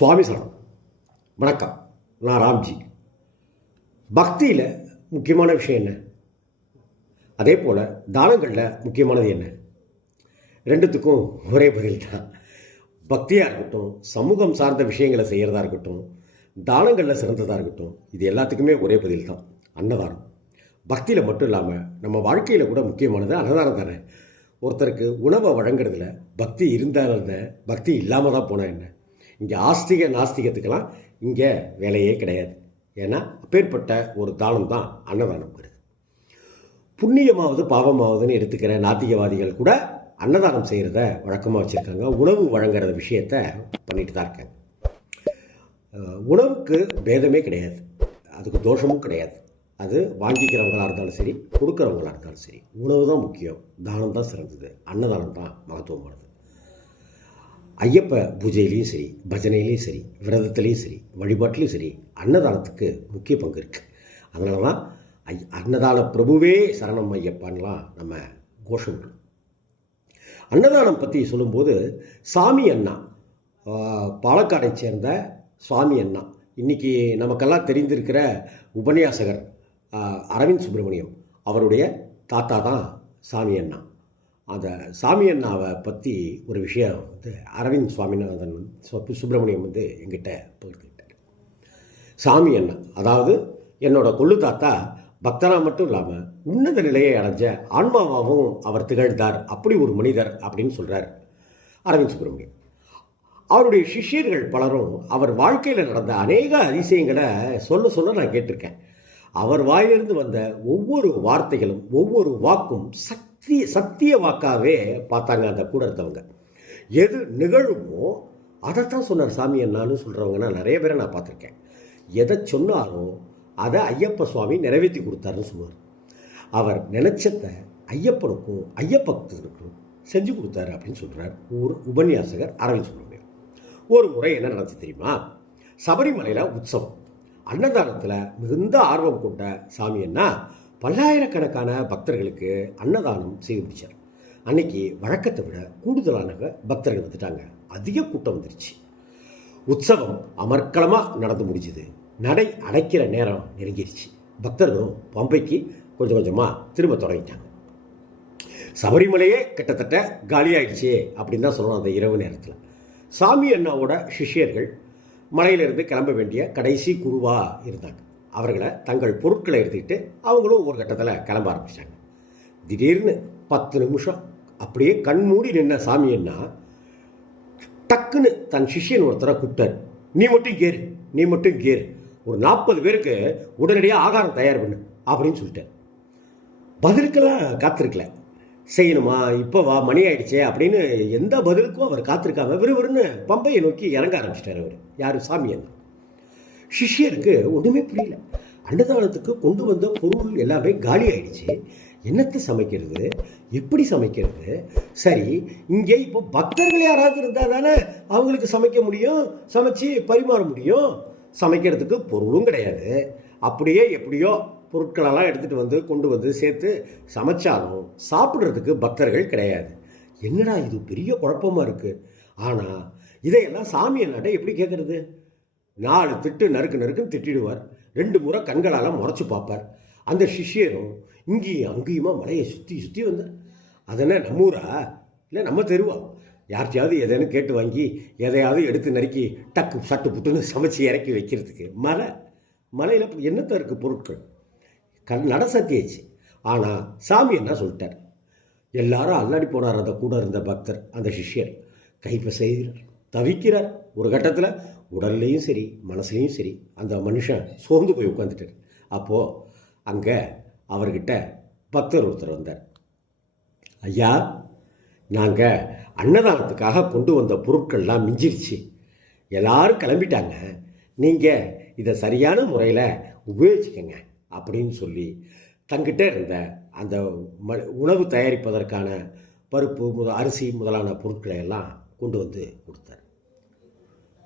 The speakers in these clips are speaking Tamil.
சுவாமி சரணம். வணக்கம். நான் ராம்ஜி. பக்தியில் முக்கியமான விஷயம் என்ன? அதே போல் தானங்களில் முக்கியமானது என்ன? ரெண்டுத்துக்கும் ஒரே பதில் தான். பக்தியாக இருக்கட்டும், சமூகம் சார்ந்த விஷயங்களை செய்கிறதா இருக்கட்டும், தானங்களில் சிறந்ததாக இருக்கட்டும், இது எல்லாத்துக்குமே ஒரே பதில் தான்: அன்னதானம். பக்தியில் மட்டும் இல்லாமல் நம்ம வாழ்க்கையில் கூட முக்கியமானது அன்னதானம் தானே. ஒருத்தருக்கு உணவை வழங்குறதுல பக்தி இருந்தால் என்ன, பக்தி இல்லாமல் தான் போனால் என்ன? இங்கே ஆஸ்திக நாஸ்திகத்துக்கெல்லாம் இங்கே வேலையே கிடையாது. ஏன்னா அப்பேற்பட்ட ஒரு தானம் தான் அன்னதானம்ங்கிறது. புண்ணியமாவது பாவமாவதுன்னு எடுத்துக்கிற நாத்திகவாதிகள் கூட அன்னதானம் செய்கிறத வழக்கமாக வச்சுருக்காங்க. உணவு வழங்குற விஷயத்த பண்ணிட்டு தான் இருக்காங்க. உணவுக்கு பேதமே கிடையாது, அதுக்கு தோஷமும் கிடையாது. அது வாங்கிக்கிறவங்களாக இருந்தாலும் சரி, கொடுக்குறவங்களாக இருந்தாலும் சரி, உணவு தான் முக்கியம். தானம் தான் சிறந்தது. அன்னதானம் தான் மகத்துவமானது. ஐயப்ப பூஜையிலையும் சரி, பஜனையிலையும் சரி, விரதத்துலேயும் சரி, வழிபாட்டிலையும் சரி, அன்னதானத்துக்கு முக்கிய பங்கு இருக்குது. அதனால தான் அன்னதான பிரபுவே சரணம் ஐயப்பான்லாம் நம்ம கோஷம் விடுறோம். அன்னதானம் பற்றி சொல்லும்போது சாமி அண்ணா, பாலக்காடை சேர்ந்த சுவாமி அண்ணா, இன்றைக்கி நமக்கெல்லாம் தெரிந்திருக்கிற உபன்யாசகர் அரவிந்த் சுப்பிரமணியம் அவருடைய தாத்தா தான் சாமி அண்ணா. அந்த சாமி அண்ணாவை பற்றி ஒரு விஷயம் அரவிந்த் சுவாமிநாதன் சுப்பிரமணியம் எங்கிட்ட பகிர்ந்துக்கிட்டார். சாமி அண்ணா, அதாவது என்னோட கொள்ளு தாத்தா, பக்தனா மட்டும் இல்லாமல் உன்னத நிலையை அடைஞ்ச ஆன்மாவாகவும் அவர் திகழ்ந்தார். அப்படி ஒரு மனிதர் அப்படின்னு சொல்கிறார் அரவிந்த் சுப்பிரமணியம். அவருடைய சிஷ்யர்கள் பலரும் அவர் வாழ்க்கையில் நடந்த அநேக அதிசயங்களை சொல்ல நான் கேட்டிருக்கேன். அவர் வாயிலிருந்து வந்த ஒவ்வொரு வார்த்தைகளும் ஒவ்வொரு வாக்கும் சத்திய வாக்காகவே பார்த்தாங்க அந்த கூட இருந்தவங்க. எது நிகழுமோ அதைத்தான் சொன்னார் சாமி அண்ணான்னு சொல்கிறவங்கன்னா நிறைய பேரை நான் பார்த்துருக்கேன். எதை சொன்னாலும் அதை ஐயப்ப சுவாமி நிறைவேற்றி கொடுத்தாருன்னு சொல்லுவார். அவர் நினைச்சத ஐயப்பனுக்கும் ஐயப்பக்தருக்கும் செஞ்சு கொடுத்தாரு அப்படின்னு சொல்கிறார் ஒரு உபன்யாசகர் அரவிந்த் சுப்பிரமணியம். ஒரு முறை என்ன நடந்துச்சு தெரியுமா? சபரிமலையில் உற்சவம். அன்னதானத்தில் மிகுந்த ஆர்வம் கொண்ட சாமி அண்ணா பல்லாயிரக்கணக்கான பக்தர்களுக்கு அன்னதானம் செய்து முடித்தார். அன்னைக்கு வழக்கத்தை விட கூடுதலான பக்தர்கள் வந்துட்டாங்க. அதிக கூட்டம் வந்துருச்சு. உற்சவம் அமர்க்களமாக நடந்து முடிஞ்சுது. நடை அடைக்கிற நேரம் நெருங்கிருச்சு. பக்தர்களும் பம்பைக்கு கொஞ்சம் கொஞ்சமாக திரும்ப தொடங்கிட்டாங்க. சபரிமலையே கிட்டத்தட்ட காலியாயிடுச்சே அப்படின்னு தான் சொல்லணும். அந்த இரவு நேரத்தில் சாமி அண்ணாவோட சிஷ்யர்கள் மலையிலிருந்து கிளம்ப வேண்டிய கடைசி குழுவாக இருந்தாங்க. அவர்களை தங்கள் பொருட்களை எடுத்துக்கிட்டு அவங்களும் ஒரு கட்டத்தில் கிளம்ப ஆரம்பிச்சிட்டாங்க. திடீர்னு 10 நிமிஷம் அப்படியே கண்மூடி நின்ன சாமி அண்ணா டக்குன்னு தன் சிஷ்யன் ஒருத்தரை கூப்பிட்டார். நீ மட்டும் கேரு, ஒரு 40 பேருக்கு உடனடியாக ஆகாரம் தயார் பண்ணு அப்படின்னு சொல்லிட்டார். பதிலுக்கெல்லாம் காத்திருக்கல. செய்யணுமா, இப்போ வா, மணி ஆயிடுச்சே அப்படின்னு எந்த பதிலுக்கும் அவர் காத்திருக்காம விறுவிறுன்னு பம்பையை நோக்கி இறங்க ஆரம்பிச்சிட்டார். அவர் யார்? சாமி அண்ணா. சிஷ்யருக்கு ஒன்றுமே புரியல. அன்னதானத்துக்கு கொண்டு வந்த பொருள் எல்லாமே காலி ஆயிடுச்சு. என்னத்தை சமைக்கிறது, எப்படி சமைக்கிறது? சரி, இங்கே இப்போ பக்தர்கள் யாராவது இருந்தால் தானே அவங்களுக்கு சமைக்க முடியும், சமைச்சு பரிமாற முடியும். சமைக்கிறதுக்கு பொருளும் கிடையாது. அப்படியே எப்படியோ பொருட்களெல்லாம் எடுத்துகிட்டு வந்து கொண்டு வந்து சேர்த்து சமைச்சாலும் சாப்பிட்றதுக்கு பக்தர்கள் கிடையாது. என்னடா இது பெரிய குழப்பமாக இருக்குது. ஆனால் இதையெல்லாம் சாமி அண்ணாட்ட எப்படி கேட்குறது? 4 திட்டு நறுக்குன்னு திட்டிடுவார். 2 முறை கண்களால் முறைச்சி பார்ப்பார். அந்த சிஷ்யரும் இங்கேயும் அங்கேயுமா மலையை சுற்றி வந்தார். அதென்ன நம்ம ஊரா இல்லை நம்ம தெருவா? யார்கிட்டையாவது எதைன்னு கேட்டு வாங்கி எதையாவது எடுத்து நறுக்கி டக்கு சட்டு புட்டுன்னு சமைச்சு இறக்கி வைக்கிறதுக்கு மலையில் என்னத்தான் இருக்குது பொருட்கள்? நட சத்தியாச்சு. ஆனால் சாமி என்ன சொல்லிட்டார்? எல்லாரும் அல்லாடி போனார். அந்த கூட இருந்த பக்தர், அந்த சிஷ்யர் கைப்பை செய்கிறார், தவிக்கிறார். ஒரு கட்டத்தில் உடல்லையும் சரி மனசுலையும் சரி அந்த மனுஷன் சோர்ந்து போய் உட்காந்துட்டார். அப்போது அங்கே அவர்கிட்ட பக்தர் ஒருத்தர் வந்தார். ஐயா, நாங்கள் அன்னதானத்துக்காக கொண்டு வந்த பொருட்கள்லாம் மிஞ்சிருச்சு, எல்லாரும் கிளம்பிட்டாங்க, நீங்கள் இதை சரியான முறையில் உபயோகிச்சுக்கங்க அப்படின்னு சொல்லி தங்கிட்ட இருந்த அந்த உணவு தயாரிப்பதற்கான பருப்பு அரிசி முதலான பொருட்களை எல்லாம் கொண்டு வந்து கொடுத்தார்.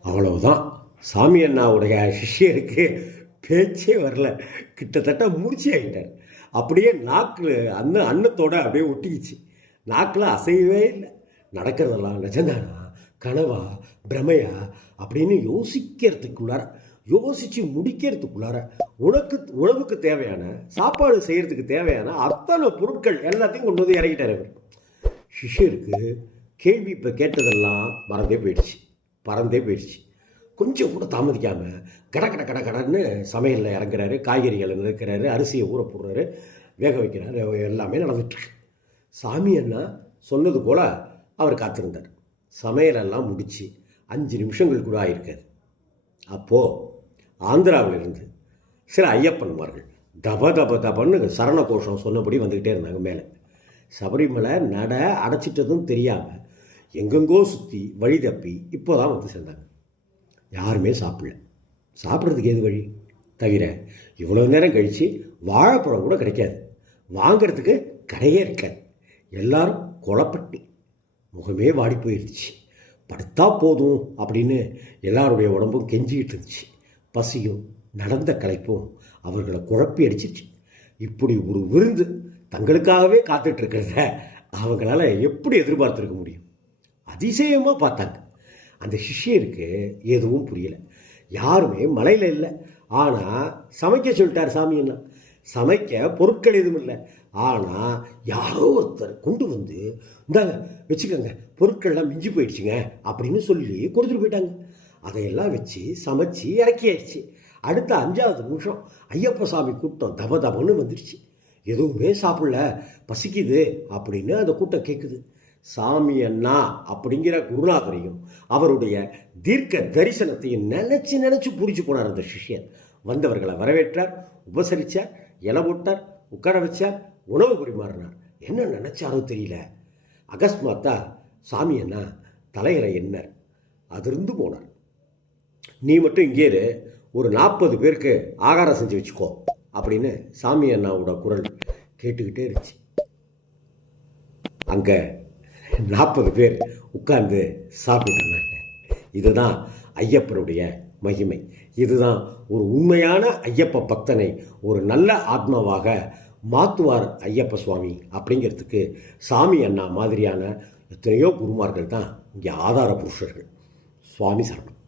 அவ்வளவுதான். சாமி அண்ணாவுடைய சிஷ்யருக்கு பேச்சே வரல. கிட்டத்தட்ட மூர்ச்சி ஆகிட்டார். அப்படியே நாக்கில் அன்னத்தோடு அப்படியே ஒட்டிக்கிச்சு. நாக்கில் அசையவே இல்லை. நடக்கிறதெல்லாம் நிஜந்தானா கனவா பிரமையா அப்படின்னு யோசித்து முடிக்கிறதுக்குள்ளார உணவுக்கு தேவையான சாப்பாடு செய்கிறதுக்கு தேவையான அத்தனை பொருட்கள் எல்லாத்தையும் கொண்டு வந்து இறங்கிட்டார் அவர். சிஷ்யருக்கு கேள்வி இப்போ கேட்டதெல்லாம் பறந்தே போயிடுச்சு. கொஞ்சம் கூட தாமதிக்காமல் கடன்னு சமையலில் இறங்குறாரு, காய்கறிகளை நறுக்கிறாரு, அரிசியை ஊற போடுறாரு, வேக வைக்கிறாரு. எல்லாமே நடந்துட்டுருக்கு. சாமி அண்ணா சொன்னது போல் அவர் காத்திருந்தார். சமையலெல்லாம் முடித்து 5 நிமிஷங்கள் கூட ஆகியிருக்காது. அப்போது ஆந்திராவிலிருந்து சில ஐயப்பன்மார்கள் தபன்னு சரண கோஷம் சொன்னபடி வந்துக்கிட்டே இருந்தாங்க மேலே. சபரிமலை நட அடைச்சிட்டதும் தெரியாமல் எங்கெங்கோ சுற்றி வழி தப்பி இப்போ தான் வந்து சேர்ந்தாங்க. யாருமே சாப்பிட்றதுக்கு எது வழி தவிர இவ்வளோ நேரம் கழித்து வாழைப்பழம் கூட கிடைக்காது, வாங்கிறதுக்கு கடையே இருக்காது. எல்லாரும் கொலப்பட்டி, முகமே வாடி போயிடுச்சு. படுத்தா போதும் அப்படின்னு எல்லாருடைய உடம்பும் கெஞ்சிக்கிட்டு இருந்துச்சு. பசியும் நடந்த களைப்பும் அவர்களை குழப்பி அடிச்சிருச்சு. இப்படி ஒரு விருந்து தங்களுக்காகவே காத்துட்ருக்கிறத அவங்களால எப்படி எதிர்பார்த்துருக்க முடியும்? அதிசயமாக பார்த்தாங்க. அந்த சிஷ்யருக்கு எதுவும் புரியலை. யாருமே மலையில் இல்லை, ஆனால் சமைக்க சொல்லிட்டார் சாமியெல்லாம். சமைக்க பொருட்கள் எதுவும் இல்லை, ஆனால் யாரோ ஒருத்தர் கொண்டு வந்து இந்தாங்க வச்சுக்கோங்க, பொருட்கள்லாம் மிஞ்சி போயிடுச்சுங்க அப்படின்னு சொல்லி கொடுத்துட்டு போயிட்டாங்க. அதையெல்லாம் வச்சு சமைச்சு இறக்கியாச்சு. அடுத்த 5வது நிமிஷம் ஐயப்ப சாமி கூட்டம் தபன்னு வந்துடுச்சு. எதுவுமே சாப்பிடல, பசிக்குது அப்படின்னு அந்த கூட்டம் கேட்குது. சாமி அண்ணா அப்படிங்கிற குருநாதரையும் அவருடைய தீர்க்க தரிசனத்தையும் நினச்சி பிடிச்சி போனார் அந்த சிஷ்யன். வந்தவர்களை வரவேற்றார், உபசரித்தார், இலை போட்டார், உட்கார வச்சார், உணவு பரிமாறினார். என்ன நினச்சாரோ தெரியல, அகஸ்மாத்தா சாமி அண்ணா தலையில எண்ணார், அதிர்ந்து போனார். நீ மட்டும் இங்கே ஒரு 40 பேருக்கு ஆகாரம் செஞ்சு வச்சுக்கோ அப்படின்னு சாமி அண்ணாவோட குரல் கேட்டுக்கிட்டே இருந்துச்சு. அங்கே 40 பேர் உட்கார்ந்து சாப்பிட்டு இருந்தாங்க. இதுதான் ஐயப்பனுடைய மகிமை. இதுதான் ஒரு உண்மையான ஐயப்ப பக்தனை ஒரு நல்ல ஆத்மாவாக மாற்றுவார் ஐயப்ப சுவாமி அப்படிங்கிறதுக்கு சாமி அண்ணா மாதிரியான எத்தனையோ குருமார்கள் தான் இங்கே ஆதார புருஷர்கள். சுவாமி சரணம்.